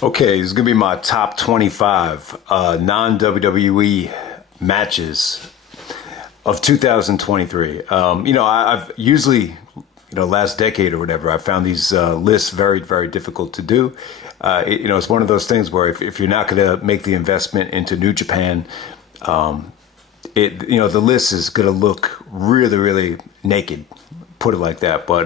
Okay, this is gonna be my top 25 non-WWE matches of 2023. I've usually, last decade or whatever, I found these lists very, very difficult to do. It's one of those things where if you're not gonna make the investment into New Japan, the list is gonna look really, really naked. Put it like that. But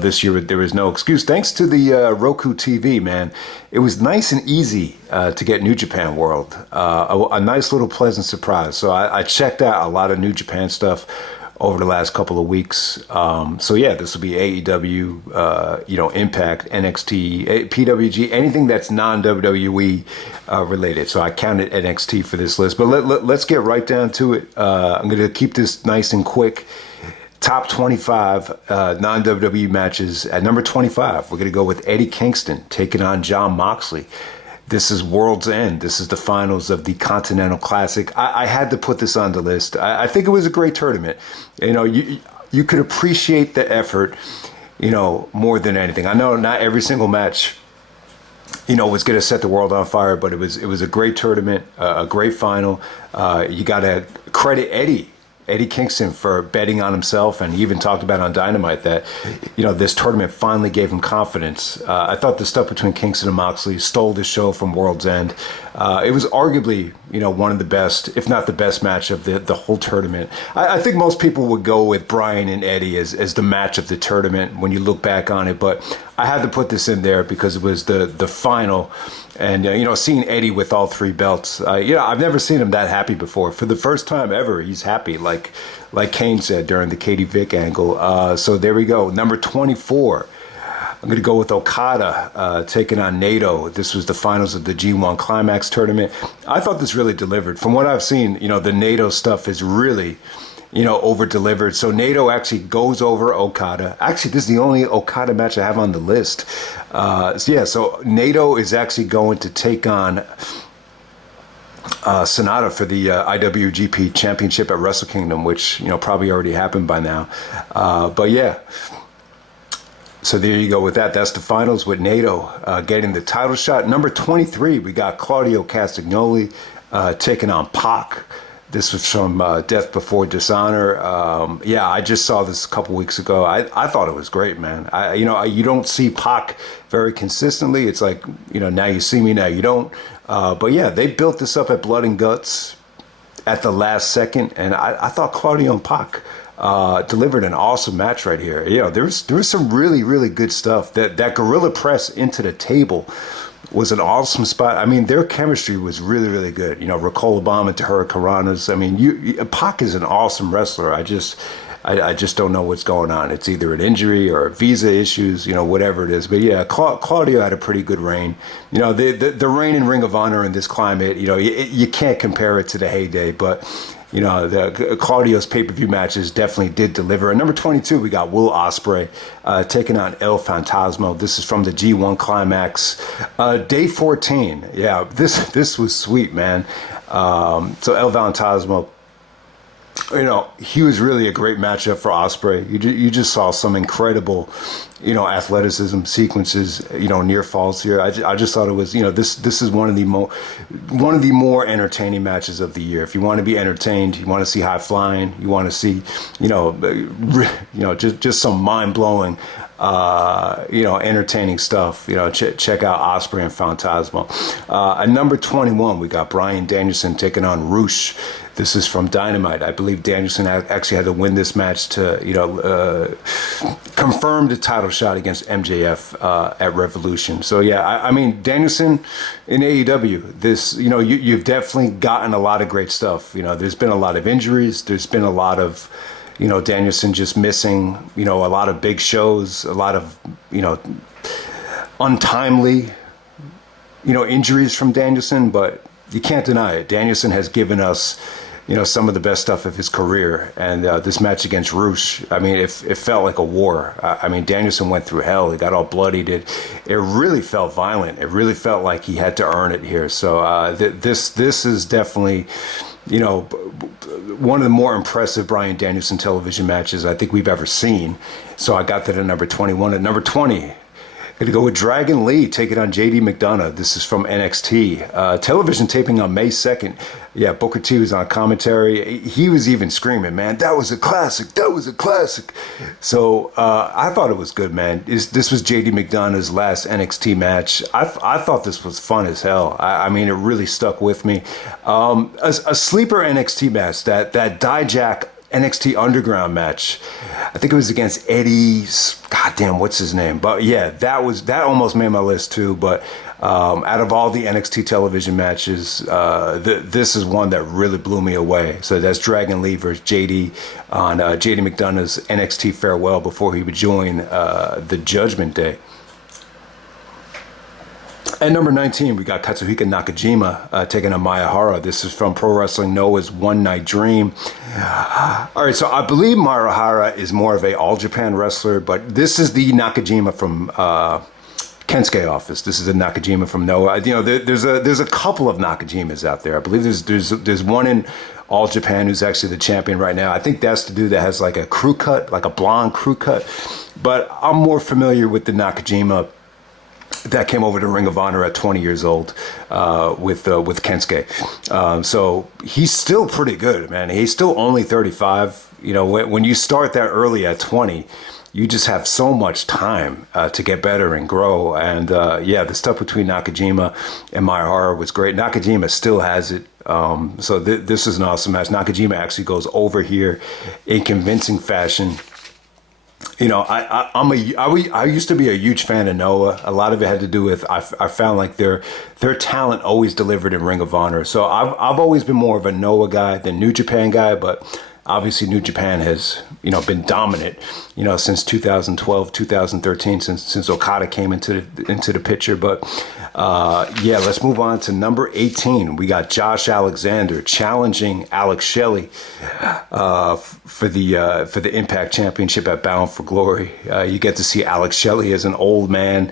this year there was no excuse. Thanks to the Roku TV, man, it was nice and easy to get New Japan World. A nice little pleasant surprise. So I checked out a lot of New Japan stuff over the last couple of weeks. So yeah, this will be AEW, Impact, NXT, PWG, anything that's non-WWE related. So I counted NXT for this list. But let's get right down to it. I'm going to keep this nice and quick. Top 25 non-WWE matches. At number 25, we're going to go with Eddie Kingston taking on Jon Moxley. This is World's End. This is the finals of the Continental Classic. I had to put this on the list. I think it was a great tournament. You could appreciate the effort, more than anything. I know not every single match, was going to set the world on fire, but it was a great tournament, a great final. You got to credit Eddie Kingston for betting on himself, and he even talked about on Dynamite that, this tournament finally gave him confidence. I thought the stuff between Kingston and Moxley stole the show from World's End. It was arguably, one of the best, if not the best match of the whole tournament. I think most people would go with Bryan and Eddie as the match of the tournament when you look back on it, but I had to put this in there because it was the final. And, seeing Eddie with all three belts, I've never seen him that happy before. For the first time ever, he's happy, like Kane said during the Katie Vick angle. So there we go. Number 24, I'm going to go with Okada taking on NATO. This was the finals of the G1 Climax tournament. I thought this really delivered. From what I've seen, the NATO stuff is really over delivered. So NATO actually goes over Okada. Actually, this is the only Okada match I have on the list. So NATO is actually going to take on Sonata for the IWGP Championship at Wrestle Kingdom, which probably already happened by now. But yeah. So there you go with that. That's the finals with NATO getting the title shot. Number 23, we got Claudio Castagnoli taking on Pac. This was from Death Before Dishonor. I just saw this a couple weeks ago. I thought it was great, man. You don't see Pac very consistently. It's like, now you see me, now you don't. But yeah, they built this up at Blood and Guts at the last second, and I thought Claudio and Pac delivered an awesome match right here. There was some really, really good stuff. That gorilla press into the table was an awesome spot. I mean, their chemistry was really, really good. Rakola Bomb into Hurricanranas. I mean, Pac is an awesome wrestler. I just don't know what's going on. It's either an injury or visa issues, whatever it is. But yeah, Claudio had a pretty good reign. The reign in Ring of Honor in this climate, you can't compare it to the heyday, but the Claudio's pay-per-view matches definitely did deliver. At number 22, we got Will Osprey taking on El Fantasma. This is from the G1 Climax, day 14. Yeah, this was sweet, man. So El Fantasma, he was really a great matchup for Osprey. You just saw some incredible, athleticism sequences, near falls here. I just thought it was, this is one of the more entertaining matches of the year. If you want to be entertained, you want to see high flying, you want to see, just some mind blowing, entertaining stuff. Check out Osprey and Fantasma. At number 21, we got Bryan Danielson taking on Roosh. This is from Dynamite. I believe Danielson actually had to win this match to, confirm the title shot against MJF at Revolution. So yeah, I mean, Danielson in AEW, this, you've definitely gotten a lot of great stuff. There's been a lot of injuries. There's been a lot of, Danielson just missing, a lot of big shows, a lot of, untimely, injuries from Danielson, but you can't deny it. Danielson has given us, some of the best stuff of his career. And this match against Roosh, I mean, it felt like a war. I mean, Danielson went through hell. He got all bloodied. It really felt violent. It really felt like he had to earn it here. So this is definitely, one of the more impressive Bryan Danielson television matches I think we've ever seen. So I got that at number 21. At number 20, Gonna go with Dragon Lee taking on JD McDonough. This is from NXT. Television taping on May 2nd. Yeah, Booker T was on commentary. He was even screaming, man, that was a classic. That was a classic. So I thought it was good, man. This was JD McDonough's last NXT match. I thought this was fun as hell. I mean, it really stuck with me. A sleeper NXT match, that Dijak NXT Underground match. I think it was against Eddie's, goddamn, what's his name? But yeah, that almost made my list too. But out of all the NXT television matches, this is one that really blew me away. So that's Dragon Lee versus JD on JD McDonough's NXT farewell before he would join the Judgment Day. At number 19, we got Katsuhiko Nakajima taking on Mayahara. This is from Pro Wrestling Noah's One Night Dream. All right, so I believe Mayahara is more of a All Japan wrestler, but this is the Nakajima from Kensuke office. This is a Nakajima from Noah. You know, there's a couple of Nakajimas out there. I believe there's one in All Japan who's actually the champion right now. I think that's the dude that has like a crew cut, like a blonde crew cut. But I'm more familiar with the Nakajima that came over to Ring of Honor at 20 years old with Kensuke. So he's still pretty good, man. He's still only 35. You know, when you start that early at 20, you just have so much time to get better and grow. And yeah, the stuff between Nakajima and Mayahara was great. Nakajima still has it. So this is an awesome match. Nakajima actually goes over here in convincing fashion. You know, I used to be a huge fan of Noah. A lot of it had to do with I found like their talent always delivered in Ring of Honor. So I've always been more of a Noah guy than New Japan guy, but obviously New Japan has, you know, been dominant, you know, since 2012, 2013, since Okada came into the picture. But yeah, let's move on to number 18. We got Josh Alexander challenging Alex Shelley for the Impact Championship at Bound for Glory. You get to see Alex Shelley as an old man.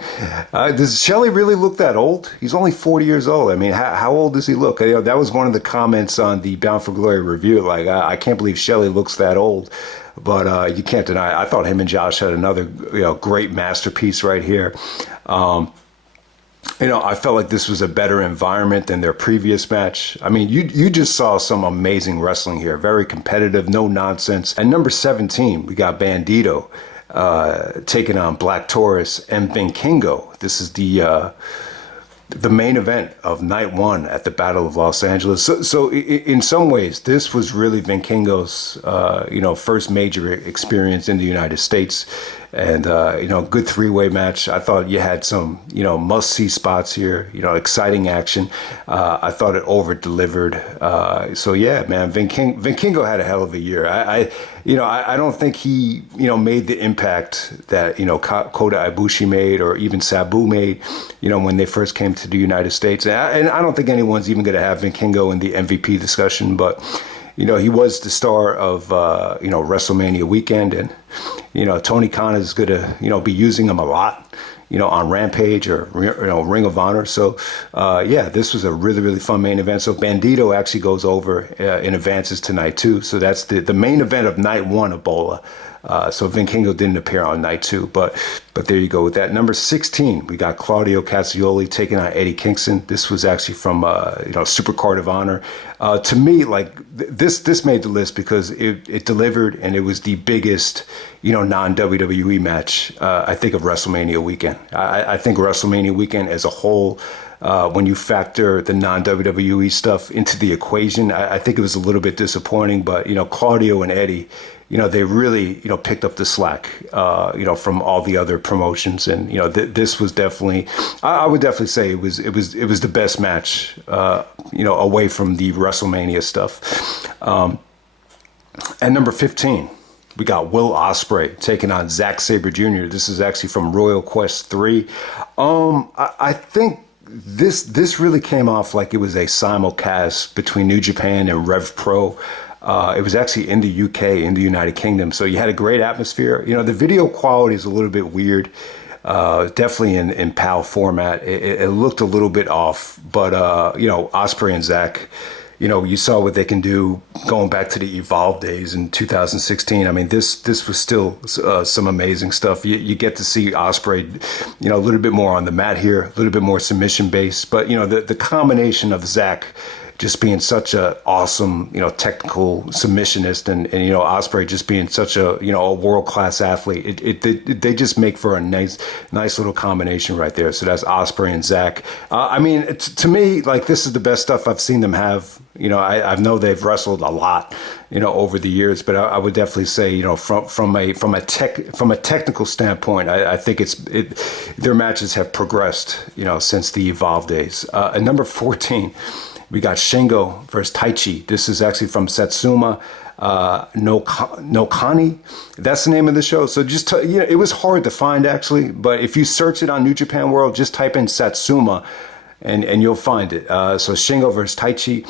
Does Shelley really look that old? He's only 40 years old. I mean, how old does he look? You know, that was one of the comments on the Bound for Glory review. Like, I can't believe Shelley looks that old. But you can't deny it. I thought him and Josh had another, you know, great masterpiece right here. You know, I felt like this was a better environment than their previous match. I mean, you just saw some amazing wrestling here. Very competitive, no nonsense. At number 17, we got Bandito taking on Black Taurus and Vikingo. This is the main event of night one at the Battle of Los Angeles. So in some ways, this was really Vikingo's, you know, first major experience in the United States. And, you know, good three-way match. I thought you had some, you know, must-see spots here, you know, exciting action. I thought it over-delivered. So, yeah, man, Vikingo had a hell of a year. I don't think he, you know, made the impact that, you know, Kota Ibushi made or even Sabu made, you know, when they first came to the United States. And I don't think anyone's even going to have Vikingo in the MVP discussion, but you know, he was the star of, you know, WrestleMania weekend. And, you know, Tony Khan is going to, you know, be using him a lot, you know, on Rampage or, you know, Ring of Honor. So, yeah, this was a really, really fun main event. So Bandito actually goes over and advances tonight, too. So that's the main event of night one of Bola. So Vikingo didn't appear on night two, but there you go with that. Number 16, we got Claudio Castagnoli taking on Eddie Kingston. This was actually from, you know, Supercard of Honor. To me, like this made the list because it delivered and it was the biggest, you know, non-WWE match, I think, of WrestleMania weekend. I think WrestleMania weekend as a whole, when you factor the non-WWE stuff into the equation, I think it was a little bit disappointing, but, you know, Claudio and Eddie, you know, they really, you know, picked up the slack, you know, from all the other promotions. And, you know, this was definitely, I would definitely say it was the best match, you know, away from the WrestleMania stuff. At number 15, we got Will Osprey taking on Zack Sabre Jr. This is actually from Royal Quest 3. I think this really came off like it was a simulcast between New Japan and Rev Pro. It was actually in the UK, in the United Kingdom. So you had a great atmosphere. You know, the video quality is a little bit weird. Definitely in PAL format. It looked a little bit off. But, you know, Osprey and Zach, you saw what they can do going back to the Evolve days in 2016. I mean, this was still some amazing stuff. You get to see Osprey, a little bit more on the mat here, a little bit more submission based. But, the combination of Zack just being such a awesome, technical submissionist, and Osprey just being such a, a world-class athlete. They just make for a nice little combination right there. So that's Osprey and Zack. I mean, to me, like, this is the best stuff I've seen them have. I know they've wrestled a lot, over the years, but I would definitely say, from a technical standpoint, I think their matches have progressed, since the Evolve days. At number 14, we got Shingo versus Taii. This is actually from Satsuma no Kani. That's the name of the show. So just it was hard to find, actually, but if you search it on New Japan World, just type in Satsuma and you'll find it. So Shingo versus Taii.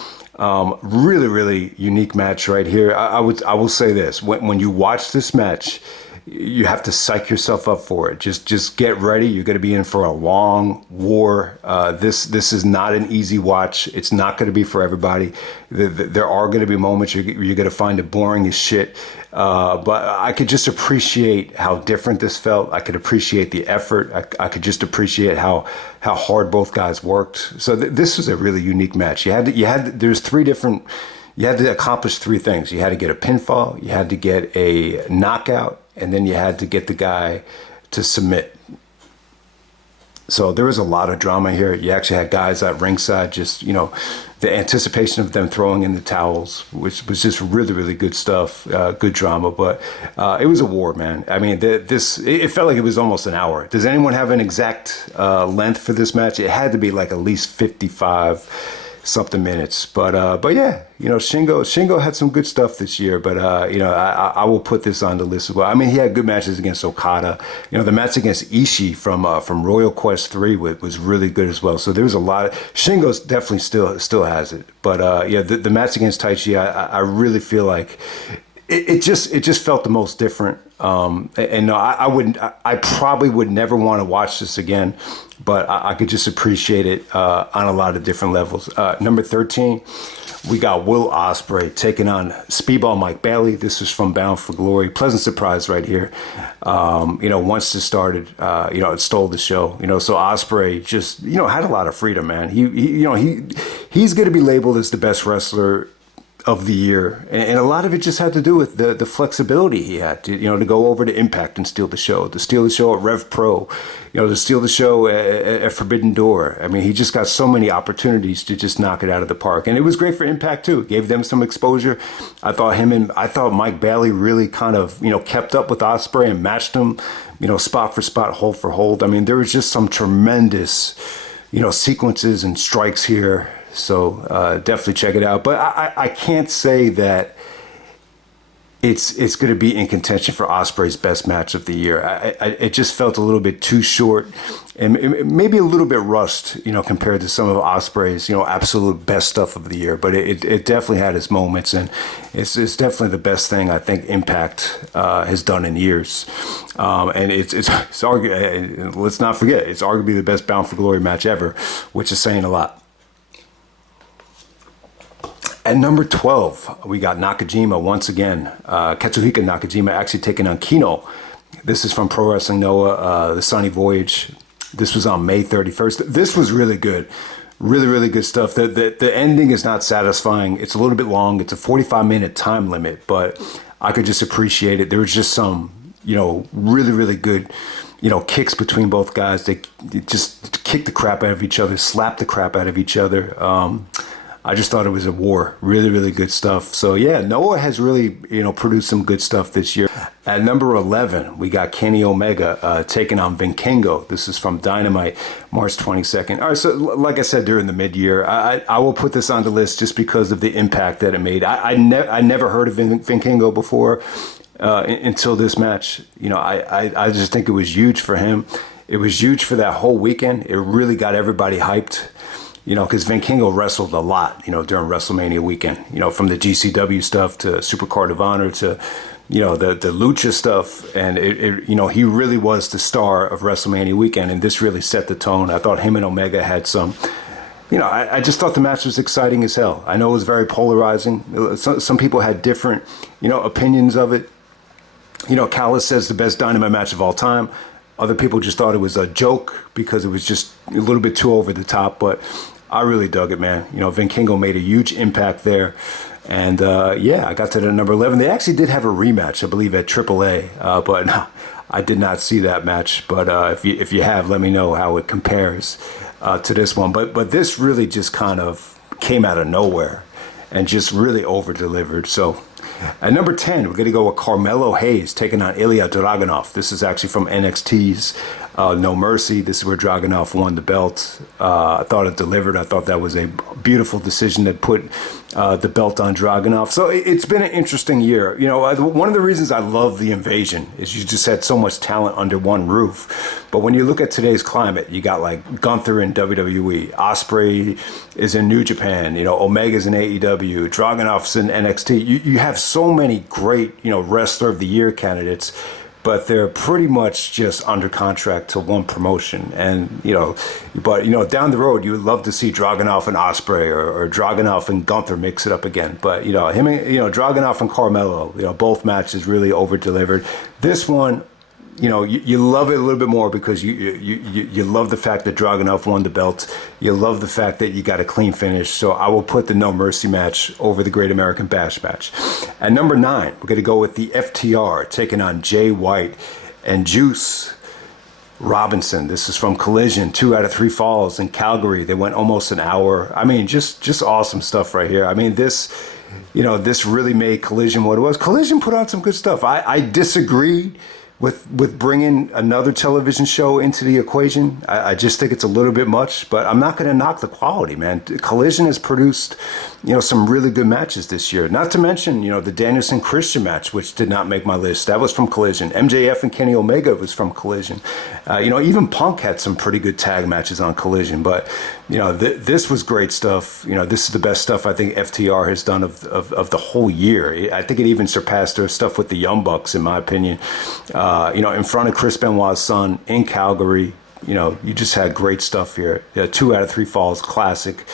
Really, really unique match right here. I will say this: when you watch this match, you have to psych yourself up for it. Just get ready. You're going to be in for a long war. This is not an easy watch. It's not going to be for everybody. There are going to be moments you're going to find it boring as shit. But I could just appreciate how different this felt. I could appreciate the effort. I could just appreciate how hard both guys worked. So this was a really unique match. There's three different. You had to accomplish three things. You had to get a pinfall. You had to get a knockout. And then you had to get the guy to submit. So there was a lot of drama here. You actually had guys at ringside, just, the anticipation of them throwing in the towels, which was just really, really good stuff, good drama. But it was a war, man. I mean, it felt like it was almost an hour. Does anyone have an exact length for this match? It had to be like at least 55 something minutes, but yeah, Shingo had some good stuff this year, but I will put this on the list as well. I mean, he had good matches against Okada. The match against Ishii from Royal Quest 3 was really good as well. So there was a lot of Shingo's definitely still has it, but the match against Taii, I really feel like it just felt the most different. And no, I probably would never want to watch this again, but I could just appreciate it on a lot of different levels. Number 13, we got Will Osprey taking on Speedball Mike Baly. This is from Bound for Glory. Pleasant surprise right here. Once this started, it stole the show. So Osprey just had a lot of freedom, man. He's going to be labeled as the best wrestler of the year, and a lot of it just had to do with the flexibility he had to go over to Impact and steal the show, at Rev Pro, to steal the show at Forbidden Door. I mean, he just got so many opportunities to just knock it out of the park, and it was great for Impact too. It gave them some exposure. I thought Mike Baly really kind of kept up with Osprey and matched him, spot for spot, hold for hold. I mean, there was just some tremendous sequences and strikes here. So definitely check it out. But I can't say that it's going to be in contention for Osprey's best match of the year. It just felt a little bit too short and maybe a little bit rushed, compared to some of Osprey's, absolute best stuff of the year. But it definitely had its moments, and it's definitely the best thing I think Impact has done in years. And it's let's not forget, it's arguably the best Bound for Glory match ever, which is saying a lot. At number 12, we got Nakajima once again. Katsuhiko Nakajima actually taking on Kino. This is from Pro Wrestling Noah, the Sunny Voyage. This was on May 31st. This was really good. Really, really good stuff. The ending is not satisfying. It's a little bit long. It's a 45-minute time limit, but I could just appreciate it. There was just some, really, really good, kicks between both guys. They just kicked the crap out of each other, slapped the crap out of each other. I just thought it was a war. Really, really good stuff. So yeah, Noah has really, produced some good stuff this year. At number 11, we got Kenny Omega taking on Vincenzo. This is from Dynamite, March 22nd. All right, so like I said during the mid-year, I will put this on the list just because of the impact that it made. I never heard of Vincenzo before until this match. I just think it was huge for him. It was huge for that whole weekend. It really got everybody hyped. Because Vincenzo wrestled a lot, during WrestleMania weekend, from the GCW stuff to Supercard of Honor to, the Lucha stuff. And he really was the star of WrestleMania weekend. And this really set the tone. I thought him and Omega had some I just thought the match was exciting as hell. I know it was very polarizing. Some people had different, opinions of it. Callis says the best Dynamite match of all time. Other people just thought it was a joke because it was just a little bit too over the top. But I really dug it, man. Vin Kingo made a huge impact there. And I got to the number 11. They actually did have a rematch, I believe, at AAA. But no, I did not see that match. But if you have, let me know how it compares to this one. But this really just kind of came out of nowhere and just really over-delivered. So at number 10, we're going to go with Carmelo Hayes taking on Ilya Dragunov. This is actually from NXT's No Mercy. This is where Dragunov won the belt. I thought it delivered. I thought that was a beautiful decision that put the belt on Dragunov. So it's been an interesting year. One of the reasons I love the Invasion is you just had so much talent under one roof. But when you look at today's climate, you got like Gunther in WWE, Osprey is in New Japan, Omega's in AEW, Dragunov's in NXT. You have so many great, wrestler of the year candidates, but they're pretty much just under contract to one promotion. And, down the road, you would love to see Dragunov and Osprey or Dragunov and Gunther mix it up again. But, him and, Dragunov and Carmelo, both matches really over-delivered. This one, you love it a little bit more because you love the fact that Dragunov won the belt. You love the fact that you got a clean finish. So I will put the No Mercy match over the Great American Bash match. At number 9, we're going to go with the FTR taking on Jay White and Juice Robinson. This is from Collision, 2 out of 3 falls in Calgary. They went almost an hour. I mean, just awesome stuff right here. I mean, this really made Collision what it was. Collision put on some good stuff. I disagree with bringing another television show into the equation. I just think it's a little bit much, but I'm not going to knock the quality, man. Collision has produced, some really good matches this year. Not to mention, the Danielson Christian match, which did not make my list. That was from Collision. MJF and Kenny Omega was from Collision. Even Punk had some pretty good tag matches on Collision, but, this was great stuff. This is the best stuff I think FTR has done of the whole year. I think it even surpassed their stuff with the Young Bucks, in my opinion. In front of Chris Benoit's son in Calgary, you just had great stuff here. 2 out of 3 falls, classic.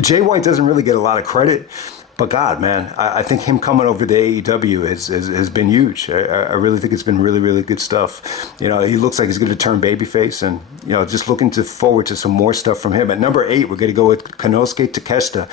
Jay White doesn't really get a lot of credit, but God, man, I think him coming over to AEW has been huge. I really think it's been really, really good stuff. He looks like he's going to turn babyface, and just looking forward to some more stuff from him. At number 8, we're going to go with Konosuke Takeshita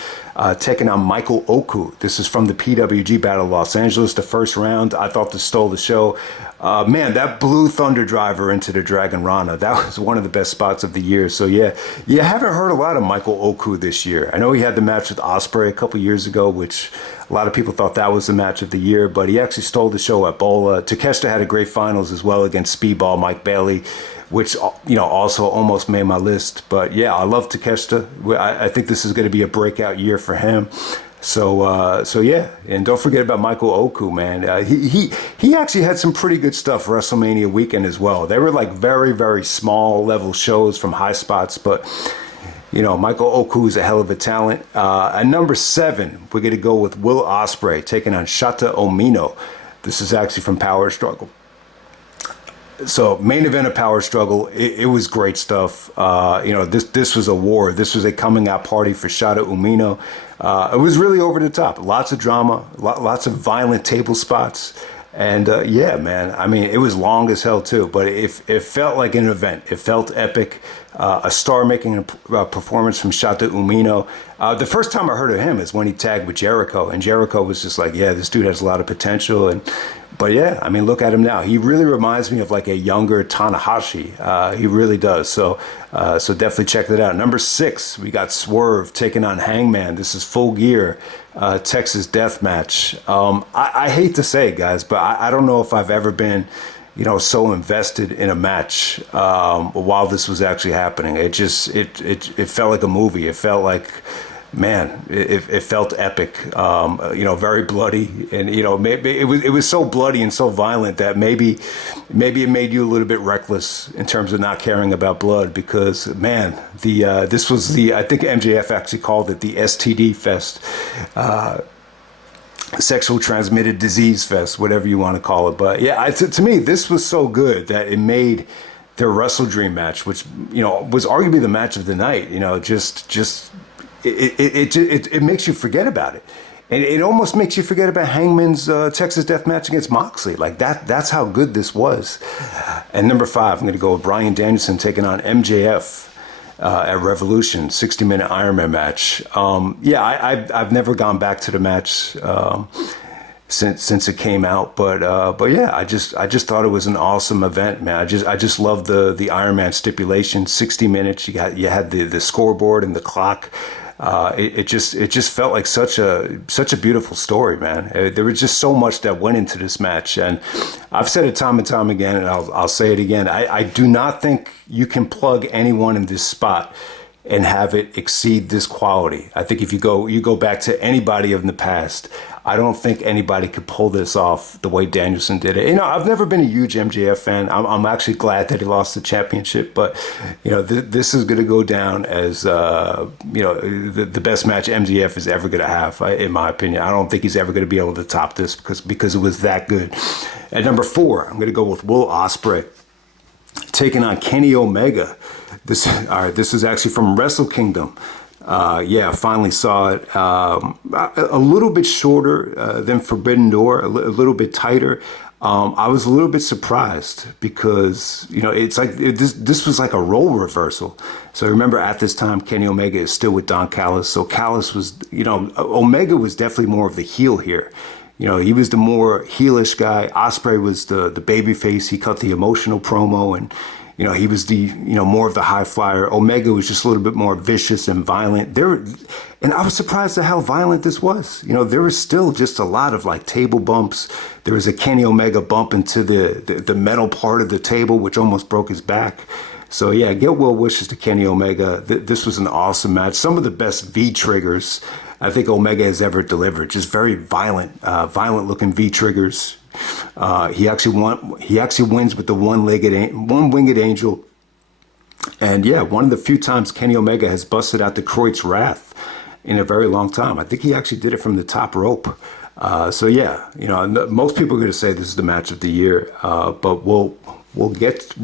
taking on Michael Oku. This is from the PWG Battle of Los Angeles, the first round. I thought this stole the show. Man, that blue Thunder Driver into the Dragon Rana, that was one of the best spots of the year. So yeah, you haven't heard a lot of Michael Oku this year. I know he had the match with Osprey a couple years ago, which a lot of people thought that was the match of the year, but he actually stole the show at Bola. Takeshita had a great finals as well against Speedball Mike Baly, which, also almost made my list. But yeah, I love Takeshita. I think this is going to be a breakout year for him. So yeah, and don't forget about Michael Oku, man. He actually had some pretty good stuff WrestleMania weekend as well. They were like very, very small level shows from high spots, but Michael Oku is a hell of a talent. At number 7, we're going to go with Will Ospreay taking on Shota Umino. This is actually from Power Struggle. So main event of Power Struggle, it was great stuff. This was a war. This was a coming out party for Shota Umino. It was really over the top. Lots of drama, lots of violent table spots. And yeah, man, I mean, it was long as hell too, but it felt like an event. It felt epic. A star-making performance from Shota Umino. The first time I heard of him is when he tagged with Jericho, and Jericho was just like, yeah, this dude has a lot of potential. But yeah, I mean, look at him now. He really reminds me of like a younger Tanahashi. He really does. So definitely check that out. Number 6, we got Swerve taking on Hangman. This is Full Gear, Texas Death Match. I hate to say it, guys, but I don't know if I've ever been, so invested in a match while this was actually happening. It felt like a movie. It felt like, man, it felt epic. Very bloody, and maybe it was so bloody and so violent that maybe it made you a little bit reckless in terms of not caring about blood, because man, this was I think MJF actually called it the STD fest. Sexual transmitted disease fest, whatever you want to call it. But yeah, to me, this was so good that it made their Wrestle Dream match, which was arguably the match of the night. It makes you forget about it. And it almost makes you forget about Hangman's Texas Death Match against Moxley. Like that's how good this was. And number 5, I'm going to go with Bryan Danielson taking on MJF at Revolution, 60-minute Iron Man match. I've never gone back to the match since it came out, but yeah, I just thought it was an awesome event, man. I just love the Iron Man stipulation, 60 minutes. You had the scoreboard and the clock. It just felt like such a beautiful story, man. There was just so much that went into this match, and I've said it time and time again, and I'll say it again. I do not think you can plug anyone in this spot and have it exceed this quality. I think if you go back to anybody in the past, I don't think anybody could pull this off the way Danielson did it. I've never been a huge MJF fan. I'm actually glad that he lost the championship, but this is going to go down as the best match MJF is ever going to have, in my opinion. I don't think he's ever going to be able to top this because it was that good. At number 4, I'm going to go with Will Osprey taking on Kenny Omega. This is actually from Wrestle Kingdom. I finally saw it. A little bit shorter than Forbidden Door, a little bit tighter. I was a little bit surprised because, it's like this was like a role reversal. So remember at this time, Kenny Omega is still with Don Callis. So Callis was, Omega was definitely more of the heel here. He was the more heelish guy. Osprey was the baby face. He cut the emotional promo, and he was the more of the high flyer. Omega was just a little bit more vicious and violent. And I was surprised at how violent this was. There was still just a lot of like table bumps. There was a Kenny Omega bump into the metal part of the table, which almost broke his back. So yeah, get well wishes to Kenny Omega. This was an awesome match. Some of the best V triggers I think Omega has ever delivered. Just very violent looking V triggers. He actually wins with the one-winged angel. And yeah, one of the few times Kenny Omega has busted out the Croyt's Wrath in a very long time. I think he actually did it from the top rope. So yeah, most people are going to say this is the match of the year, but we'll get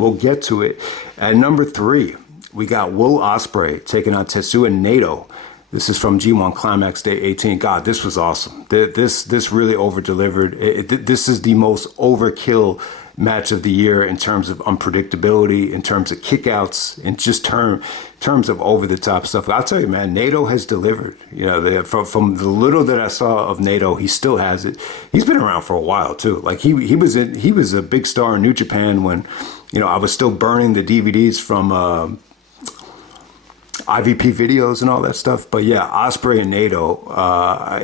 to it. At number 3, we got Will Ospreay taking on Tetsuya Naito. This is from G1 Climax Day 18. God, this was awesome. This really over-delivered. This is the most overkill match of the year in terms of unpredictability, in terms of kickouts, in just terms of over-the-top stuff. I'll tell you, man, NATO has delivered. From the little that I saw of NATO, he still has it. He's been around for a while too. Like he was a big star in New Japan when, I was still burning the DVDs from IVP videos and all that stuff. But yeah, Osprey and NATO, I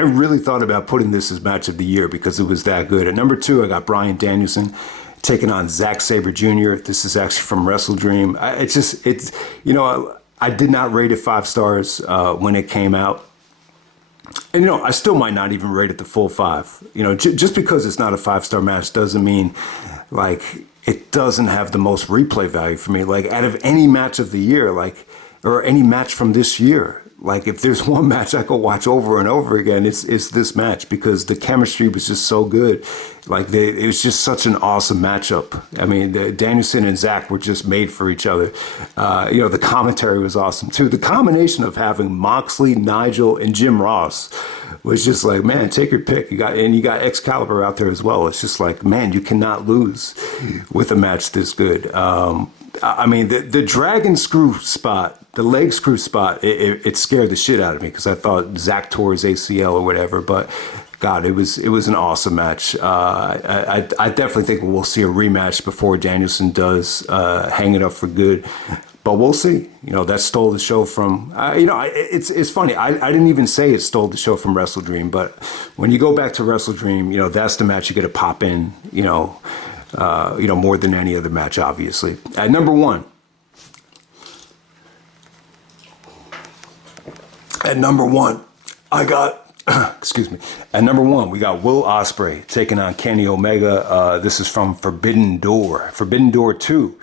really thought about putting this as match of the year because it was that good. At number 2, I got Bryan Danielson taking on Zack Sabre Jr. This is actually from Wrestle Dream. I did not rate it 5 stars when it came out. And, I still might not even rate it the full 5. Just because it's not a 5-star match doesn't mean like it doesn't have the most replay value for me. Like out of any match of the year, or any match from this year, like if there's one match I could watch over and over again, it's this match because the chemistry was just so good. Like it was just such an awesome matchup. I mean, Danielson and Zach were just made for each other. The commentary was awesome too. The combination of having Moxley, Nigel, and Jim Ross was just like, man, take your pick. You got Excalibur out there as well. It's just like, man, you cannot lose with a match this good. I mean, the dragon screw spot, the leg screw spot, it scared the shit out of me because I thought Zach tore his ACL or whatever. But God, it was an awesome match. I definitely think we'll see a rematch before Danielson does hang it up for good. But we'll see. That stole the show from. It's funny. I didn't even say it stole the show from Wrestle Dream, but when you go back to Wrestle Dream, that's the match you get to pop in. More than any other match, obviously. At number 1. I got. Excuse me. At number 1, we got Will Ospreay taking on Kenny Omega. This is from Forbidden Door. Forbidden Door 2.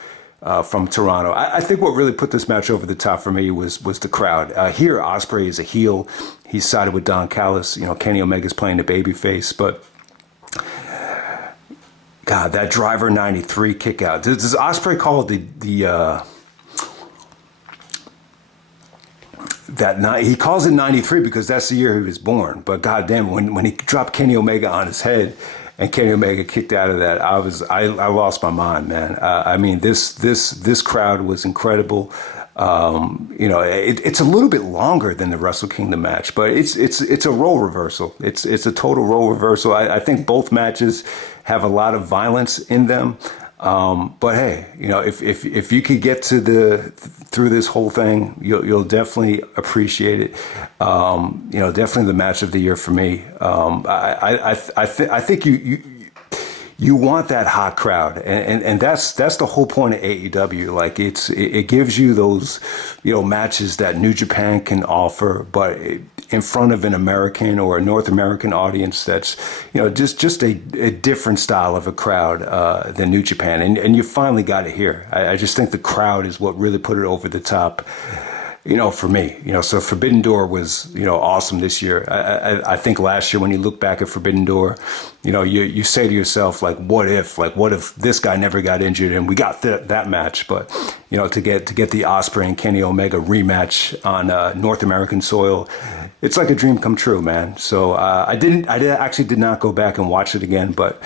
From Toronto. I think what really put this match over the top for me was the crowd. Here, Osprey is a heel. He's sided with Don Callis. Kenny Omega's playing the babyface, but God, that Driver 93 kick out. Does Osprey call it he calls it 93 because that's the year he was born. But goddamn, when he dropped Kenny Omega on his head and Kenny Omega kicked out of that, I lost my mind, man. I mean, this crowd was incredible. You know, it's a little bit longer than the Wrestle Kingdom match, but it's a role reversal. It's a total role reversal. I think both matches have a lot of violence in them. But hey, you know, if you could get to through this whole thing, you'll definitely appreciate it. You know, definitely the match of the year for me. I think you want that hot crowd, and that's the whole point of AEW. Like it gives you those, you know, matches that New Japan can offer, but in front of an American or a North American audience that's, you know, just a different style of a crowd than New Japan, and you finally got it here. I just think the crowd is what really put it over the top. You know, for me, you know, so Forbidden Door was, you know, awesome this year. I think last year when you look back at Forbidden Door, you know, you say to yourself, like, what if this guy never got injured and we got that match? But, you know, to get the Osprey and Kenny Omega rematch on North American soil, it's like a dream come true, man. So I actually did not go back and watch it again, but,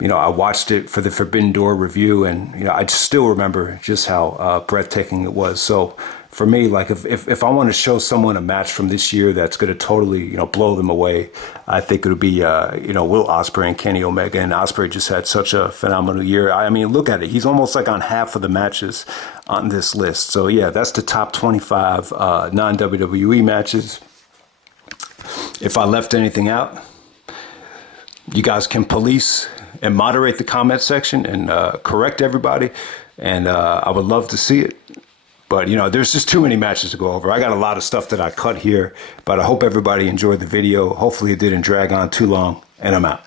you know, I watched it for the Forbidden Door review, and, you know, I still remember just how breathtaking it was. So for me, like if I want to show someone a match from this year that's going to totally, you know, blow them away, I think it would be, you know, Will Osprey and Kenny Omega. And Osprey just had such a phenomenal year. I mean, look at it. He's almost like on half of the matches on this list. So yeah, that's the top 25 non-WWE matches. If I left anything out, you guys can police and moderate the comment section and correct everybody. And I would love to see it. But, you know, there's just too many matches to go over. I got a lot of stuff that I cut here, but I hope everybody enjoyed the video. Hopefully it didn't drag on too long, and I'm out.